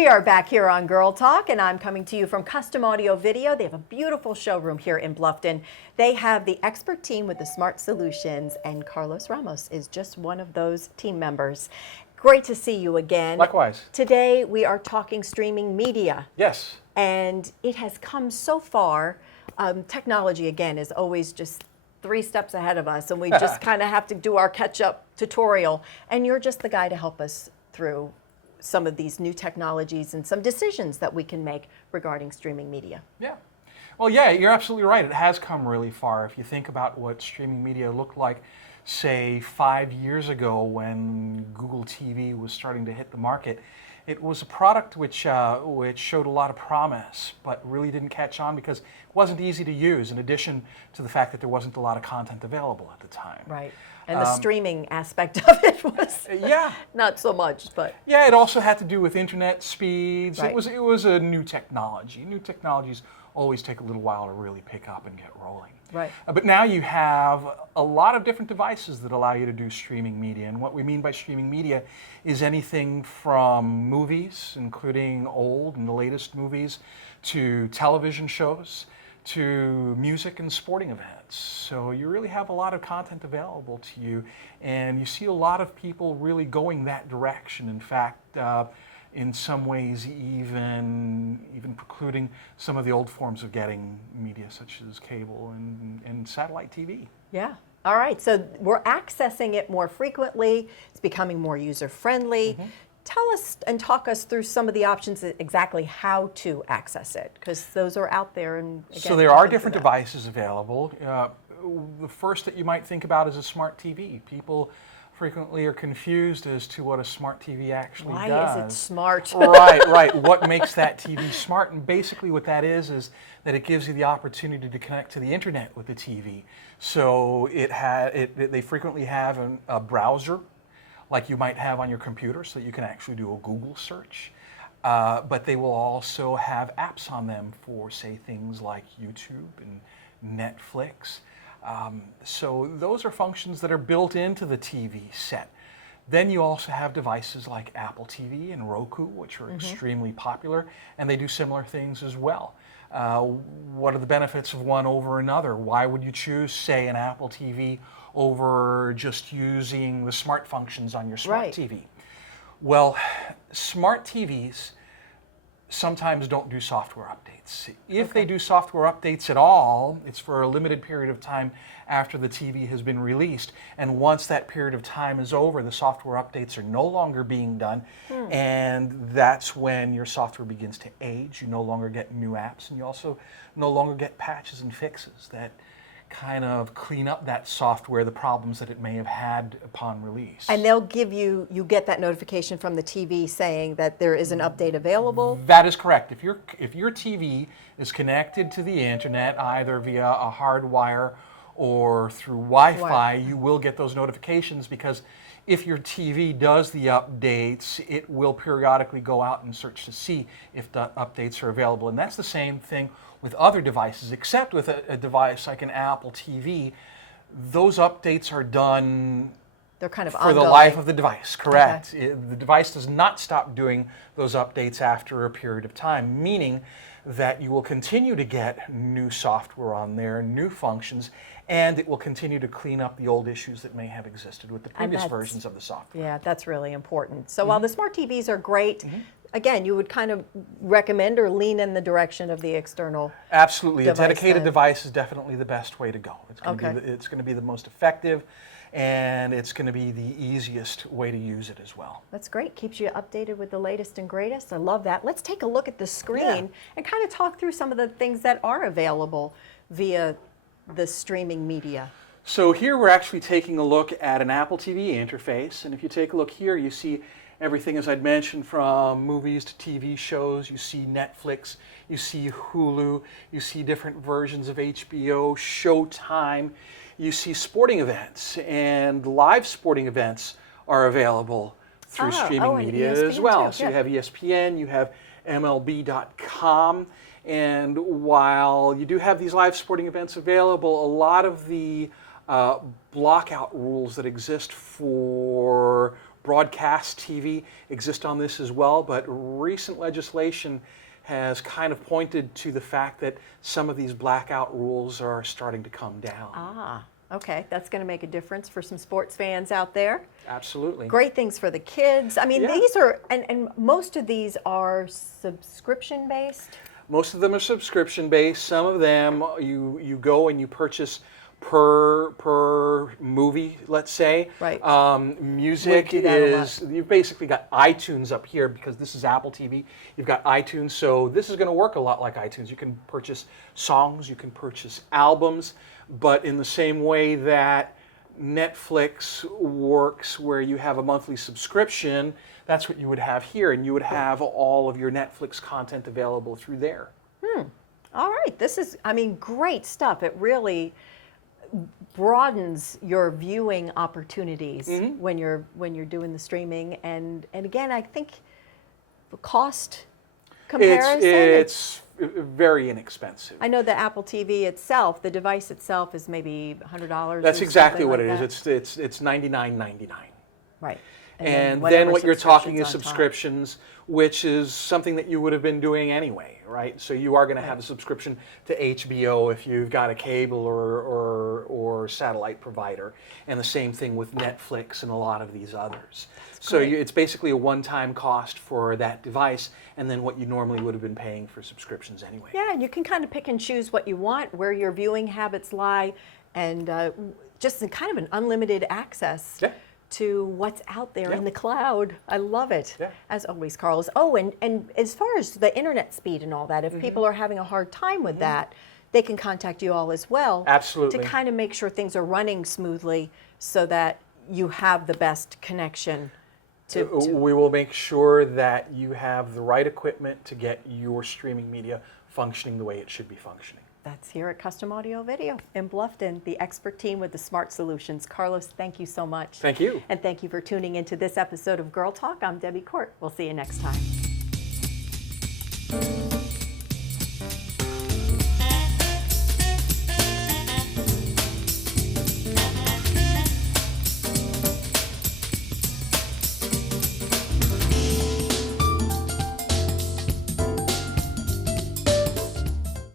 We are back here on Girl Talk, and I'm coming to you from Custom Audio Video. They have a beautiful showroom here in Bluffton. They have the expert team with the smart solutions, and Carlos Ramos is just one of those team members. Great to see you again. Likewise. Today we are talking streaming media. Yes. And it has come so far. Technology, again, is always just 3 steps ahead of us, and we just kind of have to do our catch-up tutorial. And you're just the guy to help us through some of these new technologies and some decisions that we can make regarding streaming media. Yeah. Well, yeah, you're absolutely right. It has come really far. If you think about what streaming media looked like, say, 5 years ago when Google TV was starting to hit the market, it was a product which showed a lot of promise, but really didn't catch on because it wasn't easy to use, in addition to the fact that there wasn't a lot of content available at the time. Right. And the streaming aspect of it was not so much, but yeah, it also had to do with internet speeds. Right. It was a new technology. New technologies always take a little while to really pick up and get rolling. Right. But now you have a lot of different devices that allow you to do streaming media. And what we mean by streaming media is anything from movies, including old and the latest movies, to television shows, to music and sporting events. So you really have a lot of content available to you, and you see a lot of people really going that direction. In fact, in some ways even precluding some of the old forms of getting media, such as cable and satellite TV. yeah. All right, so we're accessing it more frequently. It's becoming more user-friendly. Tell us and talk us through some of the options, exactly how to access it, because those are out there. And again, so there are different devices available. The first that you might think about is a smart TV. People frequently are confused as to what a smart TV actually does. Why is it smart? Right. What makes that TV smart? And basically what that is that it gives you the opportunity to connect to the internet with the TV. So they frequently have a browser like you might have on your computer, so you can actually do a Google search. But they will also have apps on them for, say, things like YouTube and Netflix. So those are functions that are built into the TV set. Then you also have devices like Apple TV and Roku, which are extremely popular, and they do similar things as well. What are the benefits of one over another? Why would you choose, say, an Apple TV over just using the smart functions on your smart TV? Well, smart TVs sometimes don't do software updates. If they do software updates at all, it's for a limited period of time after the TV has been released. And once that period of time is over, the software updates are no longer being done. And that's when your software begins to age. You no longer get new apps, and you also no longer get patches and fixes that kind of clean up that software, the problems that it may have had upon release. And they'll give you get that notification from the TV saying that there is an update available? That is correct. If your TV is connected to the internet, either via a hard wire or through Wi-Fi, you will get those notifications, because if your TV does the updates, it will periodically go out and search to see if the updates are available. And that's the same thing with other devices, except with a device like an Apple TV. Those updates are done They're kind of for ongoing. the life of the device, correct. The device does not stop doing those updates after a period of time, meaning that you will continue to get new software on there, new functions, and it will continue to clean up the old issues that may have existed with the previous versions of the software. Yeah, that's really important. So while the smart TVs are great, again, you would kind of recommend or lean in the direction of the external Absolutely. device A dedicated then. device is definitely the best way to go. It's going to be the most effective, and it's going to be the easiest way to use it as well. That's great. Keeps you updated with the latest and greatest. I love that. Let's take a look at the screen and kind of talk through some of the things that are available via the streaming media. So here we're actually taking a look at an Apple TV interface, and if you take a look here, you see everything, as I'd mentioned, from movies to TV shows. You see Netflix, you see Hulu, you see different versions of HBO, Showtime, you see sporting events, and live sporting events are available through streaming media as well. So you have ESPN, you have MLB.com, and while you do have these live sporting events available, a lot of the blockout rules that exist for broadcast TV exist on this as well, but recent legislation has kind of pointed to the fact that some of these blackout rules are starting to come down. Ah, okay. That's going to make a difference for some sports fans out there. Absolutely. Great things for the kids. I mean, Yeah. these are, and most of these are subscription based. Most of them are subscription based. Some of them you go and you purchase per movie, let's say. Right. Music We do that a lot. is, you've basically got iTunes up here because this is Apple TV. You've got iTunes, so this is going to work a lot like iTunes. You can purchase songs, you can purchase albums, but in the same way that Netflix works where you have a monthly subscription, that's what you would have here, and you would have all of your Netflix content available through there. All right. This is, I mean, great stuff. It really broadens your viewing opportunities when you're doing the streaming, and again, I think the cost comparison. It's very inexpensive. I know the Apple TV itself, the device itself, is maybe $100. That's or exactly something what like it is. that. It's $99.99. Right. And whatever then what you're talking is subscriptions on top. subscriptions, which is something that you would have been doing anyway, right? So you are going to have a subscription to HBO if you've got a cable or satellite provider, and the same thing with Netflix and a lot of these others. So great. it's basically a one-time cost for that device, and then what you normally would have been paying for subscriptions anyway. Yeah, and you can kind of pick and choose what you want, where your viewing habits lie, and just kind of an unlimited access. Yeah. To what's out there in the cloud. I love it. Yeah. As always, Carlos. Oh, and as far as the internet speed and all that, if people are having a hard time with that, they can contact you all as well. Absolutely. To kind of make sure things are running smoothly so that you have the best connection. We will make sure that you have the right equipment to get your streaming media functioning the way it should be functioning. That's here at Custom Audio Video in Bluffton, the expert team with the smart solutions. Carlos, thank you so much. Thank you. And thank you for tuning into this episode of Girl Talk. I'm Debbie Court. We'll see you next time.